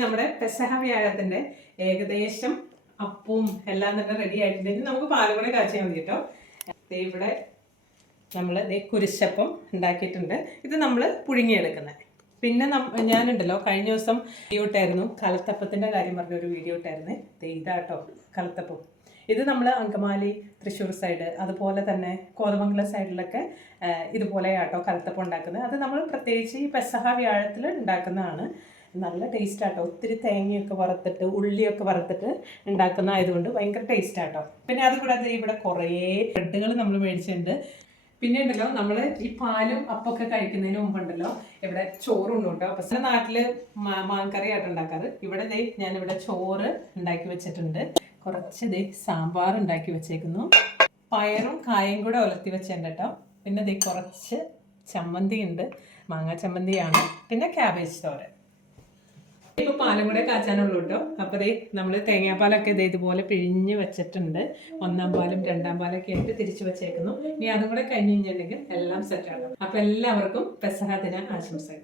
നമ്മുടെ പെസഹ വ്യാഴത്തിന്റെ ഏകദേശം അപ്പവും എല്ലാം തന്നെ റെഡി ആയിട്ടുണ്ടെങ്കിൽ നമുക്ക് പാലും കൂടെ കാച്ചിയാൽ മതി കേട്ടോ. ഇവിടെ നമ്മൾ കുരിശപ്പം ഉണ്ടാക്കിയിട്ടുണ്ട്. ഇത് നമ്മൾ പുഴുങ്ങിയെടുക്കുന്നത്. പിന്നെ ഞാനുണ്ടല്ലോ കഴിഞ്ഞ ദിവസം വീഡിയോ ഇട്ടായിരുന്നു, കലത്തപ്പത്തിൻ്റെ കാര്യം പറഞ്ഞൊരു വീഡിയോ ഇട്ടായിരുന്നേ. ഇതാട്ടോ കലത്തപ്പം. ഇത് നമ്മൾ അങ്കമാലി, തൃശ്ശൂർ സൈഡ്, അതുപോലെ തന്നെ കോതമംഗലം സൈഡിലൊക്കെ ഇതുപോലെയാട്ടോ കലത്തപ്പം ഉണ്ടാക്കുന്നത്. അത് നമ്മൾ പ്രത്യേകിച്ച് ഈ പെസഹ വ്യാഴത്തിൽ ഉണ്ടാക്കുന്നതാണ്. നല്ല ടേസ്റ്റ് ആട്ടോ. ഒത്തിരി തേങ്ങയൊക്കെ വറുത്തിട്ട് ഉള്ളിയൊക്കെ വറുത്തിട്ട് ഉണ്ടാക്കുന്ന ആയതുകൊണ്ട് ഭയങ്കര ടേസ്റ്റ് ആട്ടോ. പിന്നെ അതുകൂടാതെ ഇവിടെ കുറേ ബ്രെഡുകൾ നമ്മൾ മേടിച്ചിട്ടുണ്ട്. പിന്നെ ഉണ്ടല്ലോ നമ്മൾ ഈ പാലും അപ്പൊക്കെ കഴിക്കുന്നതിന് മുമ്പുണ്ടല്ലോ ഇവിടെ ചോറുണ്ട് കേട്ടോ. പക്ഷേ നാട്ടില് മാങ്കറി ആയിട്ട് ഉണ്ടാക്കാറ്. ഇവിടെ ഞാനിവിടെ ചോറ് ഉണ്ടാക്കി വെച്ചിട്ടുണ്ട്. കുറച്ച് സാമ്പാർ ഉണ്ടാക്കി വെച്ചേക്കുന്നു. പയറും കായും കൂടെ ഉലർത്തി വെച്ചിട്ടുണ്ട് കേട്ടോ. പിന്നെ കുറച്ച് ചമ്മന്തി ഉണ്ട്, മാങ്ങ ചമ്മന്തിയാണ്. പിന്നെ ക്യാബേജ് തോരൻ. ഇപ്പൊ പാലും കൂടെ കാച്ചാനുള്ളൂ കേട്ടോ. അപ്പൊ നമ്മൾ തേങ്ങാപ്പാലൊക്കെ ഇതുപോലെ പിഴിഞ്ഞ് വെച്ചിട്ടുണ്ട്. 1-ാം പാലും 2-ാം പാലൊക്കെ ആയിട്ട് തിരിച്ചു വെച്ചേക്കുന്നു. ഇനി അതും കൂടെ കഴിഞ്ഞ് കഴിഞ്ഞിട്ടുണ്ടെങ്കിൽ എല്ലാം സെറ്റാകും. അപ്പൊ എല്ലാവർക്കും പെസഹ ദിന ആശംസകൾ.